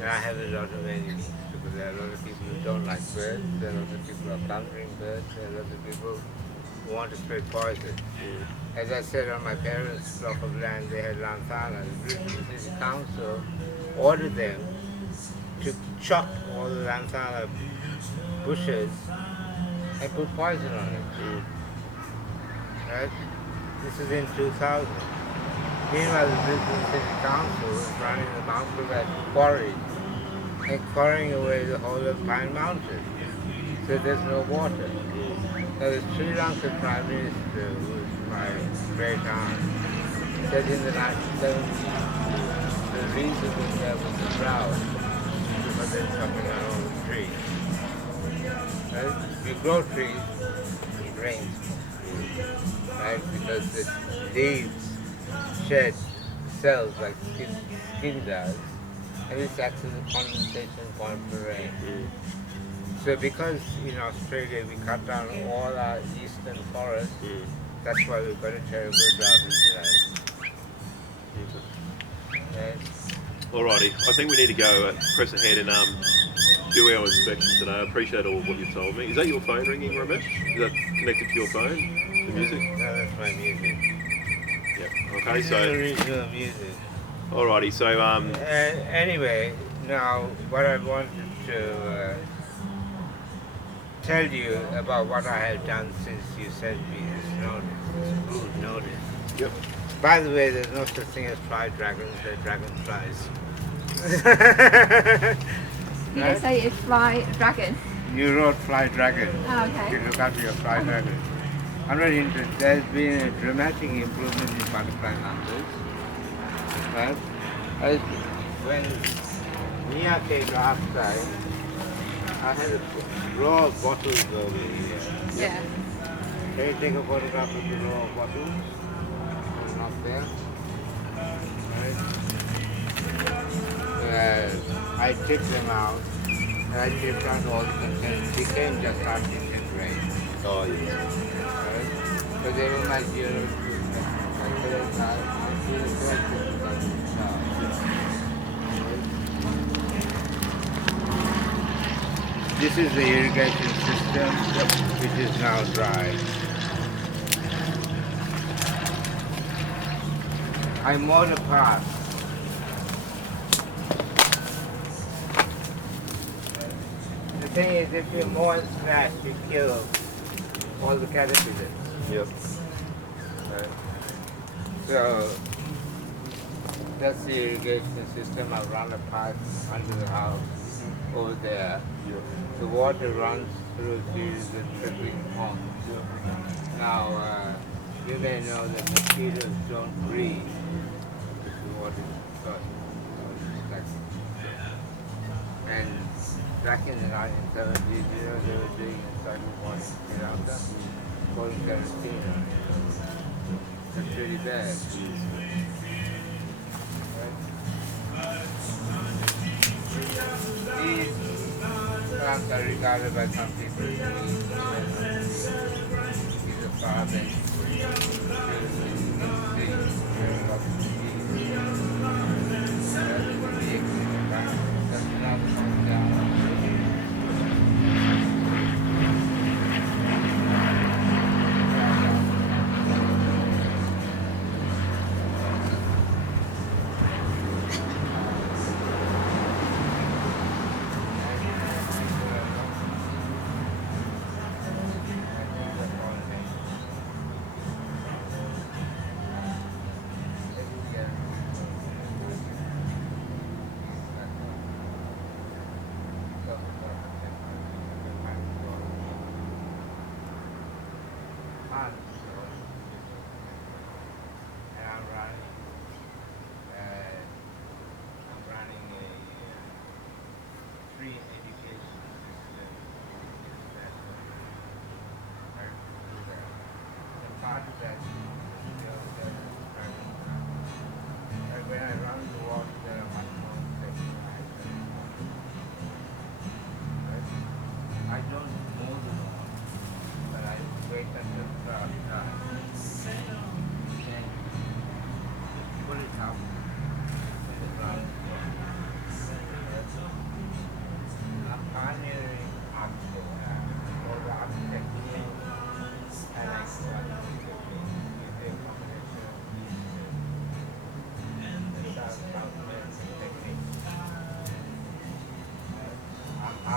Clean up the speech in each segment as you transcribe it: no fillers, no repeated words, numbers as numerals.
And I have a lot of enemies because there are a lot of people who don't like birds, there are a lot of people who are plundering birds, there are a lot of people who want to spread poison. As I said, on my parents' block of land, they had lanthanas. The Brisbane City Council ordered them to chop all the lanthana bushes and put poison on it. Right? This is in 2000. Meanwhile, the Brisbane City Council was running the Mount Gravatt quarry and quarrying away the whole of Pine Mountain. So there's no water. Now the Sri Lankan Prime Minister, who was my great aunt, said in the 1970s the reason was there was a drought because they're chopping down all the trees. Right? If you grow trees, it rains. Right? Because the leaves shed cells like skin does, and this acts as a condensation point for rain. So because in Australia we cut down all our eastern forests, that's why we've got a terrible drought in today. Right? Alrighty, I think we need to go press ahead and do our inspection today. I appreciate all what you've told me. Is that your phone ringing, Ramesh? Is that connected to your phone? The music? No, that's my music. Yep. Okay, This so is original music. alrighty, so Anyway, now what I wanted to tell you about what I have done since you sent me this notice, this rude notice. Yep. By the way, there's no such thing as fly dragons, they're dragonflies. Did they say it's fly dragon? You wrote fly dragon. Oh, okay. You look after your fly dragon. I'm not interested. There's been a dramatic improvement in butterfly numbers. Right? When Nghia came last time, I had a row of bottles over here. Yeah. Can you take a photograph of the row of bottles? One up there. Right. I tipped them out, and I tipped out all the contents. They came just after it had rained. oh yes. Right? So they were my dear This is the irrigation system, which is now dry. I mowed a path. The thing is, if you mow and slash, you kill all the caterpillars. Yep. Right. So that's the irrigation system. I've run a pipe under the house over there. Yep. The water runs through a series of trickling ponds. Now, you may know that mosquitoes don't breathe if the water is got like. And back in the 1970s, they were doing a study on Miranda called Carastina. That's really bad. These plants are regarded by some people to be a farming.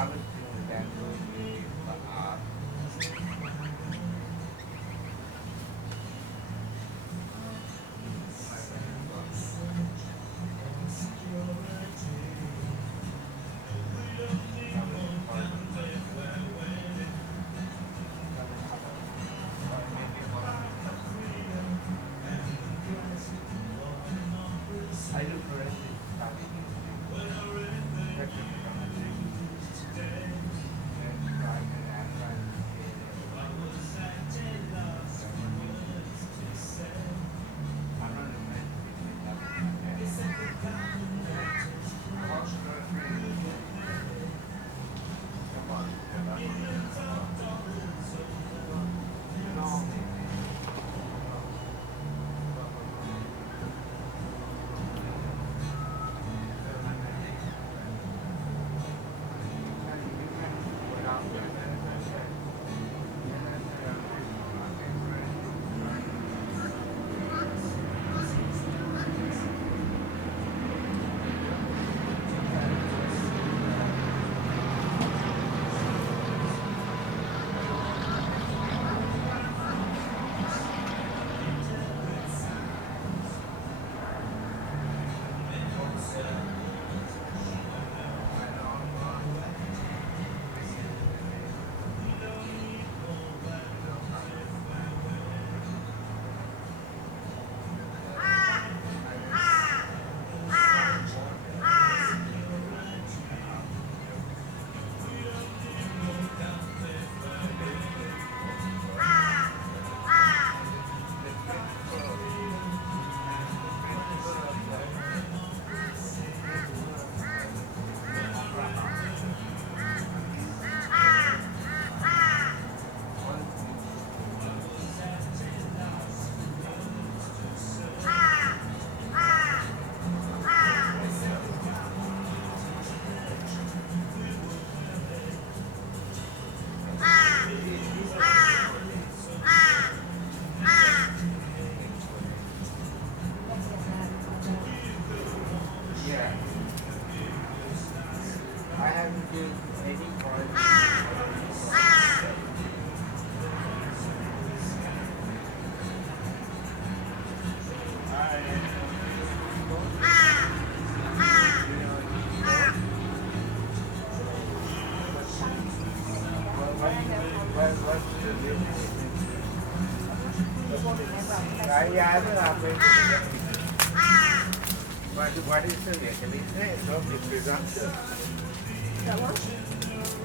harvesting the bamboo usually for art. I do forensic study. Yeah. I haven't used any forest. What's the difference? Yeah, I will have it. What is the mechanism of the presumption? That one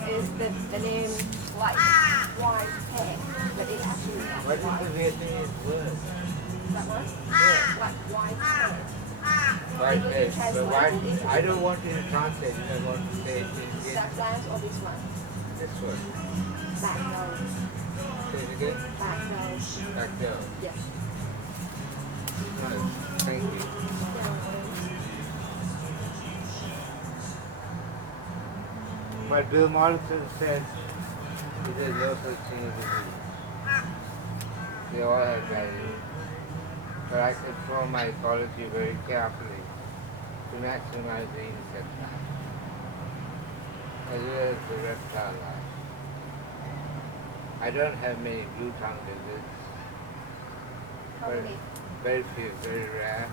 is the name white hair, but it actually is What is white. the Vietnamese word? That one? Yeah. Like white hair. White egg. But white, I don't want it to translate. I want to say it in That plant or this one? this one. Back nose. Say it again. Back nose. Back down. Yes. Nice. Thank you. But Bill Mollison said there's no such thing as a disease. They all have value. But I control my ecology very carefully to maximize the insect life, as well as the reptile life. I don't have many blue-tongued lizards. How many? Very few, very rare.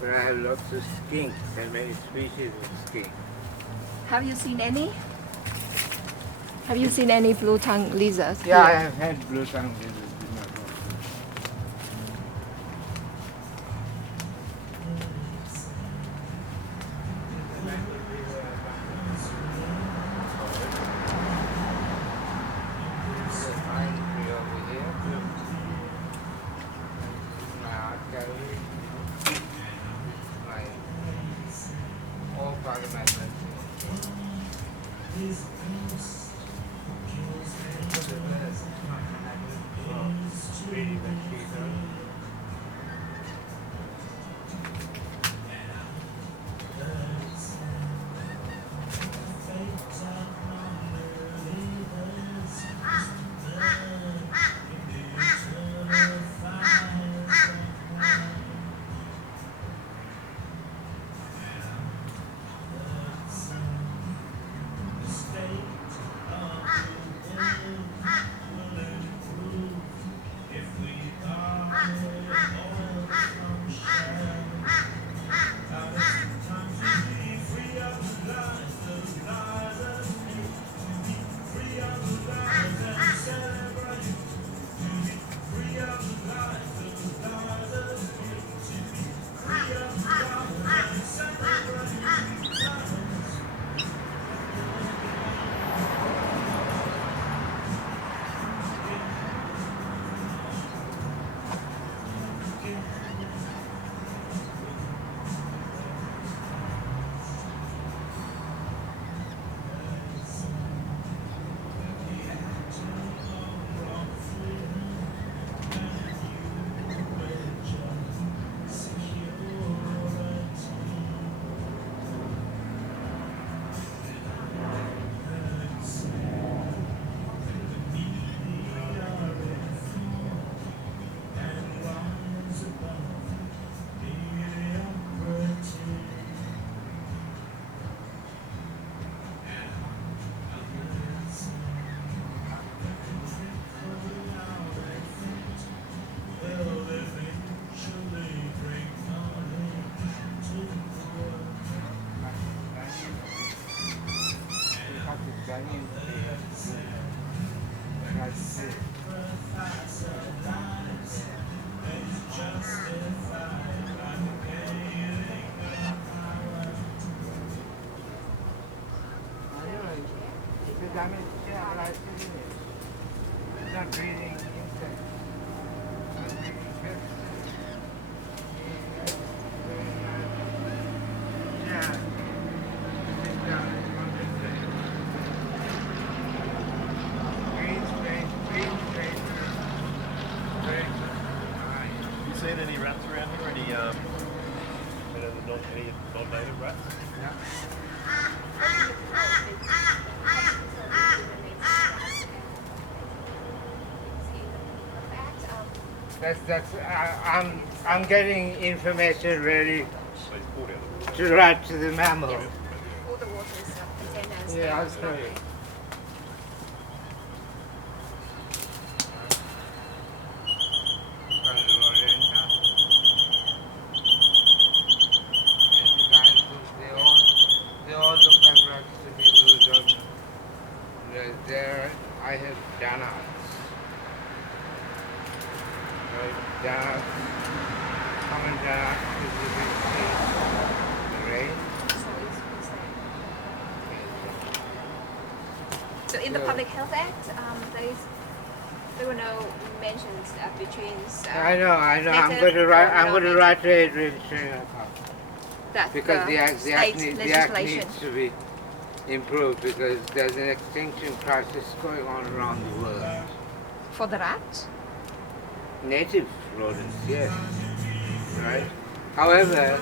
But I have lots of skinks and many species of skink. Have you seen any? Have you seen any blue-tongued lizards? Yeah, I here? have had blue-tongued lizards in my home. There's a pine tree over here. This is my art gallery. This is my all part of my country. Canyon that's it. It's a damaged life, isn't it? It's not breathing insects. Not breathing pests. Yeah. It's damaged on this thing. Green space. Very Have you seen any rats around here? Any non-native rats? Yeah. I'm getting information ready So he's pulled out the to write to the mammal. All the water is containers. Yeah, I'll show you. They all look like rats to people who don't. There, I have donuts. Right, donuts. Common donuts is the big piece. Right? So in the Public Health Act, there were no mentions between. I know. I'm native going to or write. I'm going to non-native. write to Adrian Stringer That because the act state legislation needs to be improved because there's an extinction crisis going on around the world. for the rat. Native rodents, yes, right. However,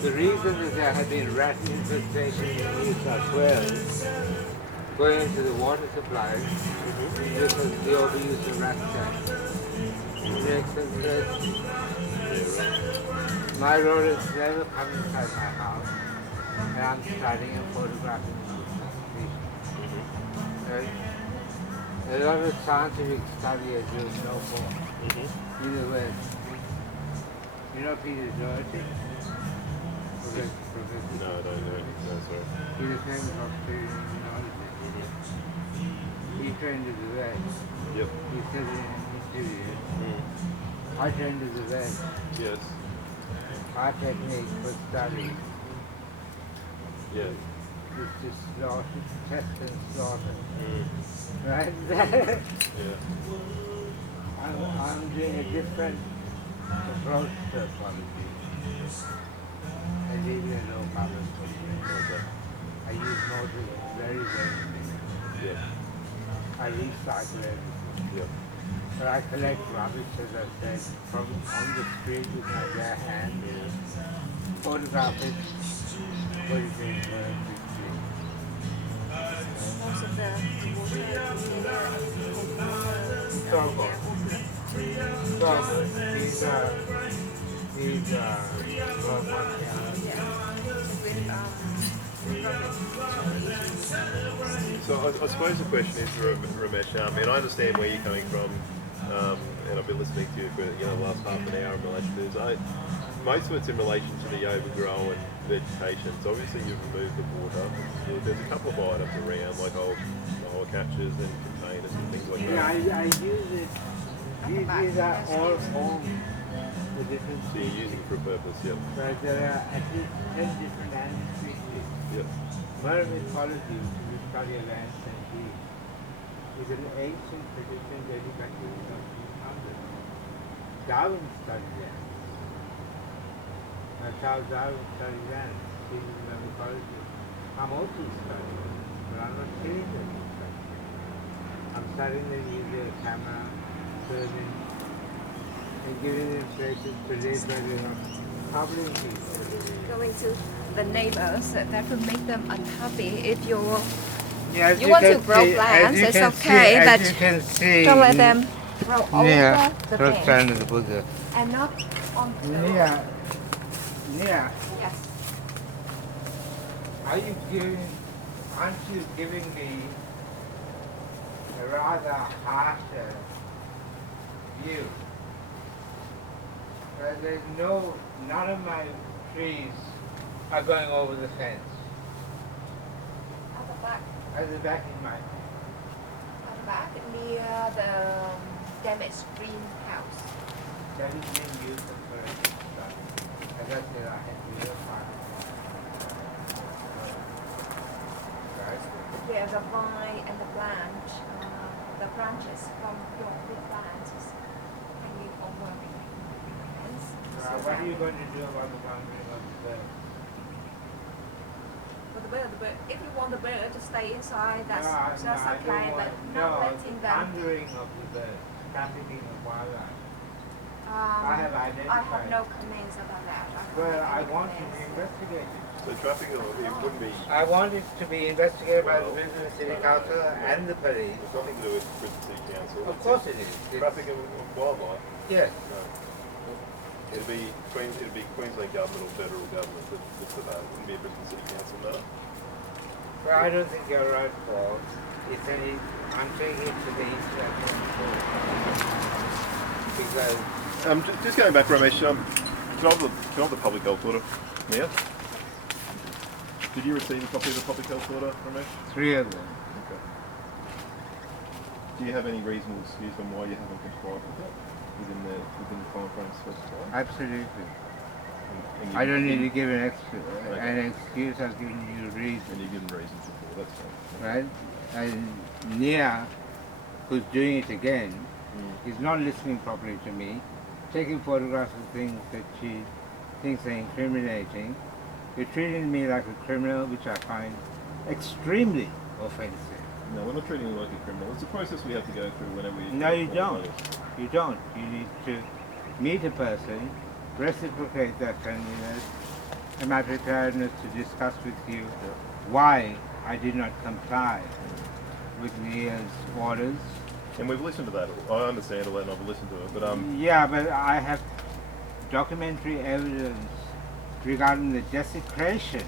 the reason that there have been rat infestation in New South Wales going into the water supplies is because of the overuse of rat traps. It makes them thirsty. My rodents never come inside my house, and I'm studying and photographing them. Right? A lot of scientific study is doing no more. Either way. You know Peter Doherty? Professor. No, I don't know. No, sorry. He's a famous Australian immunologist. He trained as a vet. Yep. He said in an interview, Mm. I trained as a vet. Yes. Our technique for study Yeah. is to slaughter, test and slaughter. Mm. Right? Yeah. I'm doing a different approach to ecology. I leave it low carbon footprint. Okay. I use motors very, very minimal. Yep. I recycle everything. Yep. But I collect rubbish, as I said, from on the street with my bare hand. Photograph it, put it in Most of the Sorghum. Sorghum. These So I suppose the question is, Ramesh, and I understand where you're coming from, and I've been listening to you for the last half an hour in relation to this. Most of it's in relation to the overgrown vegetation. So obviously you've removed the water. There's a couple of items around, like old catches and containers and things like Yeah, that. I use it. These are all homes for different So you're species. using it for a purpose, yep. But there are at least 10 different animal species. Yep. Vermicology, which is the study of ants and bees, is an ancient tradition dating back to the 1700s. Darwin studied ants. That's how Darwin studied ants. He was a vermicologist. I'm also studying it, but I'm not killing them. I'm studying them using a camera, filming, and giving them places to live where they're not troubling people. going to the neighbors, that will make them unhappy. If you Yeah, as you want to can grow see- plants, as you it's can okay, see, but as you can see, don't let them grow over yeah, the close fence down to the Buddha. and not on the Yeah, yeah. Yes. Aren't you giving me a rather harsher view? There's none of my trees are going over the fence. Other back. At the back in my At the back, near the damaged greenhouse. that is being used for stuff. As I said, I had to farm. Right? Yeah, the vine and the branch, the branches from your big plants is hanging over the fence. What are you going to do about the boundary of the bird? For the bird, if you want the bird to stay inside, that's I okay, don't but want, not no, letting them. boundary of the bird, trafficking of wildlife. I have I identified. have no comments about that. Well, I want to be investigated. So trafficking, it wouldn't be. I want it to be investigated by the Brisbane City Council and the police. It's nothing to do with Brisbane City Council. Of course it is. Trafficking of wildlife. Yes. No. It'd be Queensland government or federal government that looks at that. It wouldn't be a Brisbane City Council matter. Well, I don't think you're right, Paul. I'm taking it to the international court. Because Just going back, Ramesh, can I have the public health order, Nghia? Did you receive a copy of the public health order, Ramesh? 3 of them. Okay. Do you have any reasonable excuse on why you haven't complied with it within the time frame specified? Absolutely. And I don't need to give an excuse. I've given you a reason. And you've given reasons before, that's fine. Right? And Nghia, who's doing it again, is not listening properly to me, taking photographs of things that she thinks are incriminating. You're treating me like a criminal, which I find extremely offensive. No, we're not treating you like a criminal. It's a process we have to go through whenever we... No, you don't. You don't. You need to meet a person, reciprocate their friendliness, and my preparedness to discuss with you why I did not comply with Nghhia's orders. And we've listened to that. I understand all that and I've listened to it, but Yeah, but I have documentary evidence regarding the desecration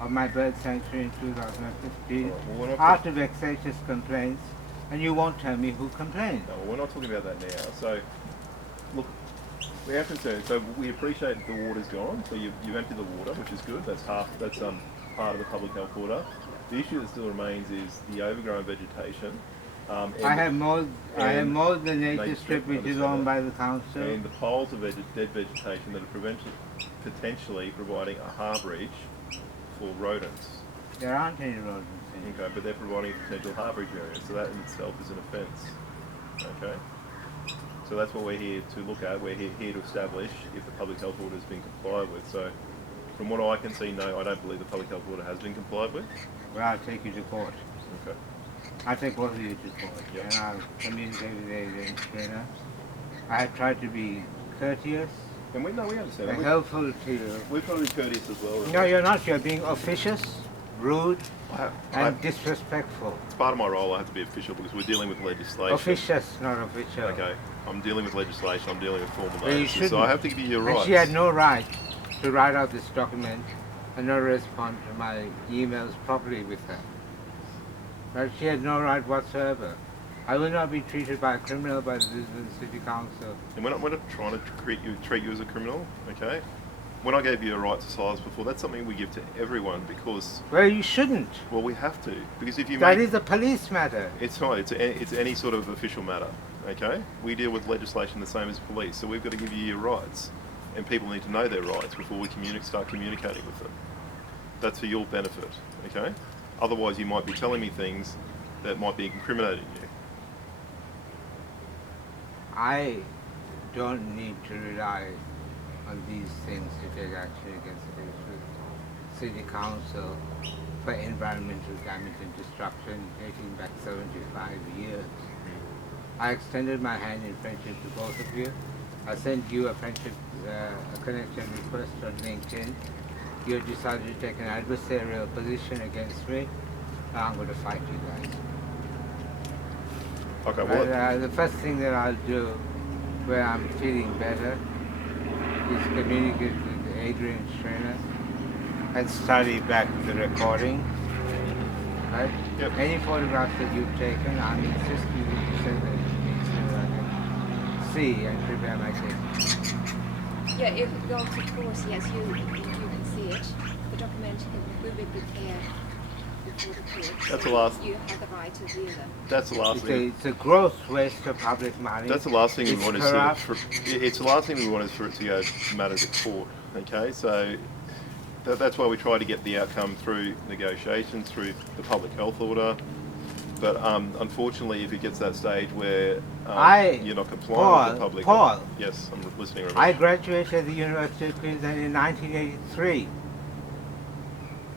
of my bird sanctuary in 2015 after vexatious complaints, and you won't tell me who complained. No, we're not talking about that now. So, look, we have concern. So we appreciate the water's gone. So you've emptied the water, which is good. That's part of the public health order. The issue that still remains is the overgrown vegetation. I have mowed the nature strip, which is owned by the council. And the piles of dead vegetation that are potentially providing a harbourage for rodents. There aren't any rodents in it. Okay, but they're providing a potential harbourage area, so that in itself is an offence. Okay? So that's what we're here to look at. We're here to establish if the public health order has been complied with. So from what I can see, no, I don't believe the public health order has been complied with. Well, I'll take you to court. Okay. I'll take both of you to court, and I'll communicate with Adrian Trainer. I have tried to be courteous And we understand. and helpful to you. We're trying to be courteous as well. No, you're not. You're being officious, rude, and disrespectful. It's part of my role. I have to be official because we're dealing with legislation. Officious, not official. Okay. I'm dealing with legislation. I'm dealing with formal Well, you notices. So shouldn't. I have to give you your rights. And she had no right to write out this document and not respond to my emails properly with her. But she had no right whatsoever. I will not be treated by a criminal by the Brisbane City Council. And we're not trying to treat you as a criminal, okay? When I gave you a right to silence before, that's something we give to everyone because... Well, you shouldn't. Well, we have to. Because if you That is a police matter. It's not. It's any sort of official matter, okay? We deal with legislation the same as police, so we've got to give you your rights. And people need to know their rights before we start communicating with them. That's for your benefit, okay? Otherwise, you might be telling me things that might be incriminating you. I don't need to rely on these things to take action against the Brisbane City Council for environmental damage and destruction dating back 75 years. I extended my hand in friendship to both of you. I sent you a connection request on LinkedIn. You decided to take an adversarial position against me. Now I'm going to fight you guys. Okay, well... the first thing that I'll do when I'm feeling better is communicate with Adrian Trainer and study back the recording. Right? Yep. Any photographs that you've taken, I'm insisting that you send them to me so I can see and prepare my case. Yeah, if it goes to course, yes, you can see it. The document will be prepared before the kids. That's the last- You have the right to view them. That's the last thing. It's a gross waste of public money. That's the last thing we It's want corrupt. it's the last thing we want is for it to go matter to court. Okay, so that's why we try to get the outcome through negotiations, through the public health order. But unfortunately, if it gets to that stage where you're not complying with the public Paul, yes, I'm listening. Ramesh. I graduated at the University of Queensland in 1983.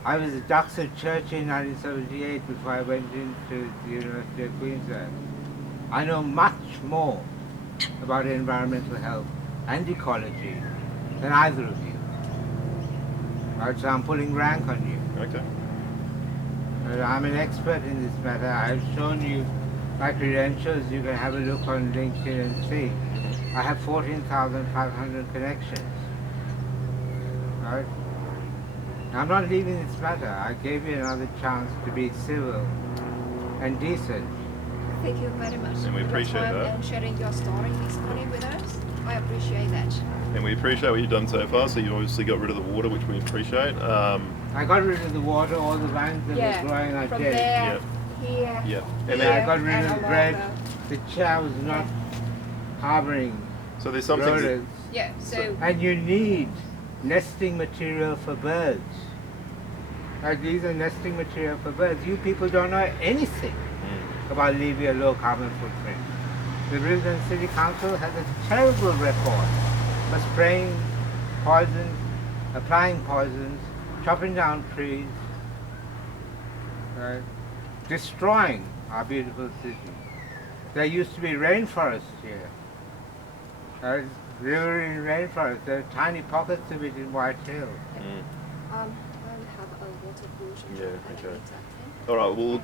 I was a Dr Church in 1978 before I went into the University of Queensland. I know much more about environmental health and ecology than either of you. Right, so I'm pulling rank on you. Okay. I'm an expert in this matter. I've shown you my credentials. You can have a look on LinkedIn and see. I have 14,500 connections. Right? I'm not leaving this matter. I gave you another chance to be civil and decent. Thank you very much And we for your appreciate time that. and sharing your story this morning with us. I appreciate that. And we appreciate what you've done so far. So you obviously got rid of the water, which we appreciate. I got rid of the water, all the vines that were growing are from dead. there, here, Yeah. And here, I got rid and of the along bread. The chair was not harbouring So there's some things. rodents. Yeah, so And you need nesting material for birds. These are nesting material for birds. You people don't know anything about leaving a low carbon footprint. The Brisbane City Council has a terrible record for spraying poisons, applying poisons, chopping down trees, right? Destroying our beautiful city. There used to be rainforests here. Riverine rainforest. There are tiny pockets of it in White Hill. I'll have a water pollution Yeah, at a okay. later. All right. Well,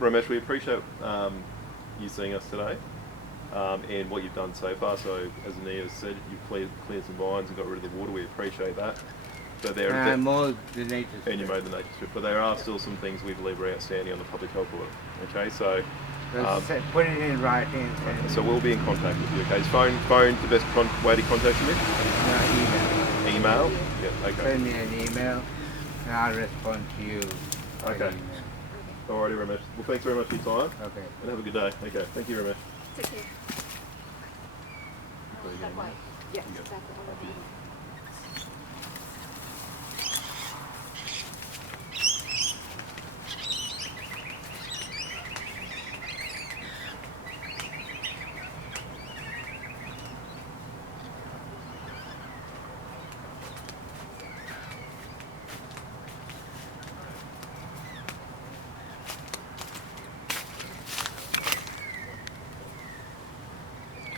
Ramesh, we appreciate you seeing us today and what you've done so far. So, as Nghia said, you've cleared some vines and got rid of the water. We appreciate that. But there And I mowed the nature strip. and you made the nature strip. But there are still some things we believe are outstanding on the public health order. Okay, so Put it in writing and send it. so we'll be in contact with you. Okay, is phone the best way to contact you? Email. Email? Yeah. Okay. Send me an email and I'll respond to you. by Okay. email. Alrighty, Ramesh. Well, thanks very much for your time Okay. and have a good day. Okay, thank you, Ramesh. Take care. That way. Yes, Yeah. exactly.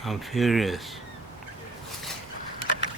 I'm furious.